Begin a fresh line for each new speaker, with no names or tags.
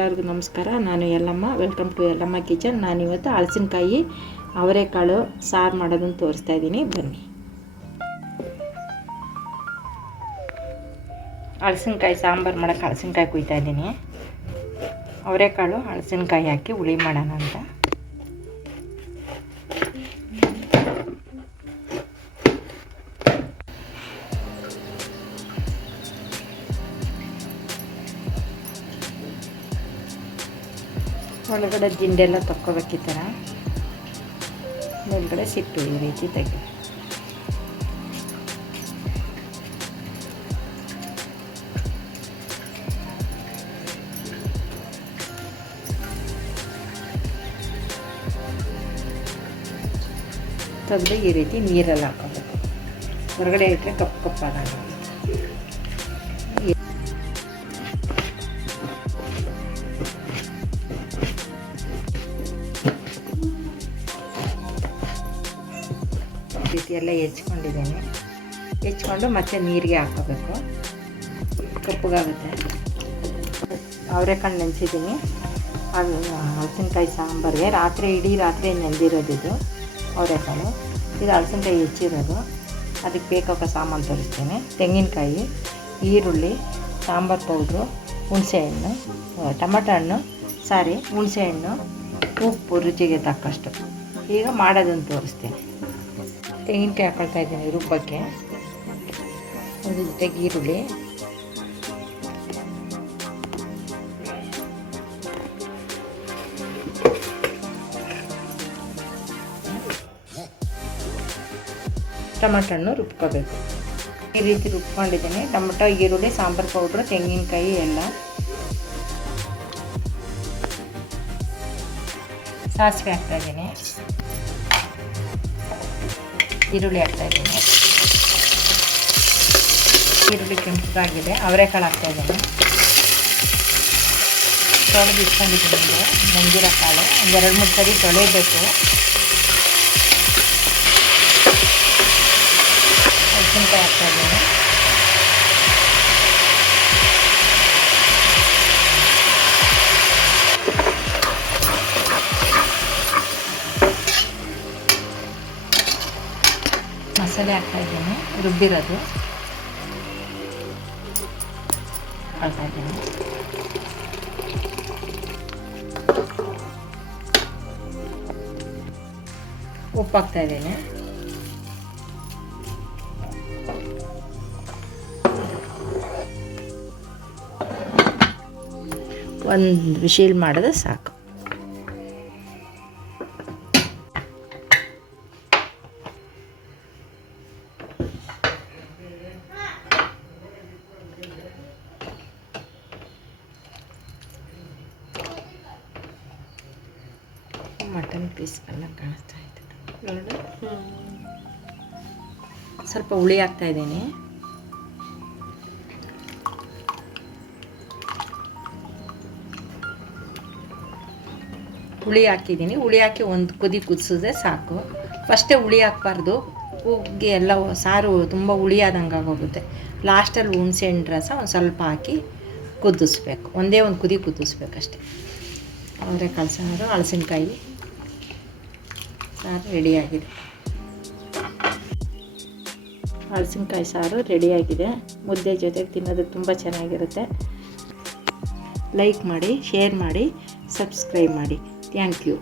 ಎಲ್ಲರಿಗೂ ನಮಸ್ಕಾರ. ನಾನು Yellamma. Welcome to Yellamma kitchen ನಾನು ಇವತ್ತು ಹಲಸಿನಕಾಯಿ, ಅವರೆಕಾಳು, ಸಾರು ಮಾಡೋದನ್ನು ತೋರಿಸ್ತಾ ಇದ್ದೀನಿ. ಬನ್ನಿ. ಹಲಸಿನಕಾಯಿ, ಸಾಂಬಾರು ಮಾಡೋಕ್ಕೆ ಹಲಸಿನಕಾಯಿ ಕುಯ್ತಾ ಇದ್ದೀನಿ. ಅವರೆಕಾಳು, ಹಲಸಿನಕಾಯಿ ಹಾಕಿ ಹುಳಿ ಮಾಡೋಣ ಅಂತ. ಒಳಗಡೆ ದಿಂಡೆಲ್ಲ ತಕ್ಕೋಬೇಕು ಈ ಥರ. ಮೇಲ್ಗಡೆ ಸಿಟ್ಟು ಈ ರೀತಿ ತೆಗಿ ತೆಗೆದು ಈ ರೀತಿ ನೀರಲ್ಲಿ ಹಾಕೋಬೇಕು ಹೊರಗಡೆ ಇಟ್ಟರೆ ಕಪ್ಪು ಕಪ್ಪಾದಾಗ ರೀತಿ ಎಲ್ಲ ಹೆಚ್ಕೊಂಡಿದ್ದೀನಿ. ಹೆಚ್ಕೊಂಡು ಮತ್ತೆ ನೀರಿಗೆ ಹಾಕೋಬೇಕು. ಕಪ್ಪಗಾಗುತ್ತೆ. ಅವರೆಕಾಳು ನೆನೆಸಿದ್ದೀನಿ. ಅದು ಹಲಸಿನಕಾಯಿ ಸಾಂಬಾರಿಗೆ. ರಾತ್ರಿ, ಇಡೀ ರಾತ್ರಿ ನೆನೆದಿರೋದು ಇದು. ಅವರೆಕಾಳು ಇದು ಹಲಸಿನಕಾಯಿ ಹೆಚ್ಚಿರೋದು. ಅದಕ್ಕೆ ಬೇಕಾಗೋ ಸಾಮಾನು ತರಿಸ್ತೀನಿ. ತೆಂಗಿನಕಾಯಿ, ಈರುಳ್ಳಿ, ಸಾಂಬಾರು ಪೌಡ್ರು, ಹುಣಸೆಹಣ್ಣು ಟೊಮೆಟೊ ಹಣ್ಣು, ಸಾರಿ, ಹುಣಸೆಹಣ್ಣು, ಉಪ್ಪು ರುಚಿಗೆ ತಕ್ಕಷ್ಟು. ಈಗ ಮಾಡೋದನ್ನು ತೋರಿಸ್ತೀನಿ. ತೆಂಗಿನಕಾಯಿ ಹಾಕೊಳ್ತಾ ಇದ್ದೀನಿ ರುಬ್ಬಕ್ಕೆ ಒಂದು ಜೊತೆಗೆ ಈರುಳ್ಳಿ. ಟೊಮೆಟೊ ಹಣ್ಣು ರುಬ್ಕೋಬೇಕು. ಈ ರೀತಿ ರುಬ್ಕೊಂಡಿದ್ದೀನಿ. ಟೊಮೆಟೊ, ಈರುಳ್ಳಿ, ಸಾಂಬಾರು ಪೌಡ್ರು, ತೆಂಗಿನಕಾಯಿ, ಎಲ್ಲ. ಸಾಸಿವೆ ಹಾಕ್ತಾಯಿದ್ದೀನಿ ಈರುಳ್ಳಿ ಹಾಕ್ತಾಯಿದ್ದೀನಿ ಈರುಳ್ಳಿ ಕೆಂಪಗಾಗಿದೆ ಅವರೆಕಾಳು ಹಾಕ್ತಾಯಿದ್ದೀನಿ ತೊಳೆದು ಇಟ್ಕೊಂಡಿದ್ದೀನಿ ಮಂಜೂರ ಕಾಳು ಒಂದು ಎರಡು ಮೂರು ಸರಿ ತೊಳೆಯಬೇಕು. ಮೆಣಸಿನ್ಕಾಯಿ ಹಾಕ್ತಾಯಿದ್ದೀನಿ ಮಸಾಲೆ ಹಾಕ್ತಾಯಿದ್ದೀನಿ ರುಬ್ಬಿರೋದು. ಹಾಕ್ತಾಯಿದ್ದೀನಿ ಉಪ್ಪು ಹಾಕ್ತಾಯಿದ್ದೀನಿ ಒಂದು ವಿಶೀಲ್ ಮಾಡಿದ್ರೆ ಸಾಕು. ಮಟನ್ ಪೀಸ್ ಎಲ್ಲ ಕಾಣಿಸ್ತಾ ಇದೆ. ನೋಡಿ. ಸ್ವಲ್ಪ ಹುಳಿ ಹಾಕ್ತಾ ಇದ್ದೀನಿ. ಹುಳಿ ಹಾಕಿದ್ದೀನಿ. ಹುಳಿ ಹಾಕಿ ಒಂದು ಕುದಿ ಕುದಿಸಿದ್ರೆ ಸಾಕು. ಫಸ್ಟೇ ಹುಳಿ ಹಾಕ್ಬಾರ್ದು. ಉಗ್ಗಿ ಎಲ್ಲ ಸಾರು ತುಂಬ ಹುಳಿ ಆದಂಗೆ ಆಗೋಗುತ್ತೆ. ಲಾಸ್ಟಲ್ಲಿ ಹುಣಸೆ ಹಣ್ಣು ರಸ ಒಂದು ಸ್ವಲ್ಪ ಹಾಕಿ ಕುದಿಸ್ಬೇಕು. ಒಂದೇ ಒಂದು ಕುದಿ ಕುದಿಸ್ಬೇಕಷ್ಟೆ. ಅವರೆಕಾಳು ಸಾರು ಹಲಸಿನಕಾಯಿ. ಸಾರು ರೆಡಿಯಾಗಿದೆ. ಹಲಸಿನಕಾಯಿ ಸಾರು ರೆಡಿಯಾಗಿದೆ. ಮುದ್ದೆ ಜೊತೆಗೆ ತಿನ್ನೋದು ತುಂಬ ಚೆನ್ನಾಗಿರುತ್ತೆ. ಲೈಕ್ ಮಾಡಿ ಶೇರ್ ಮಾಡಿ ಸಬ್ಸ್ಕ್ರೈಬ್ ಮಾಡಿ. Thank you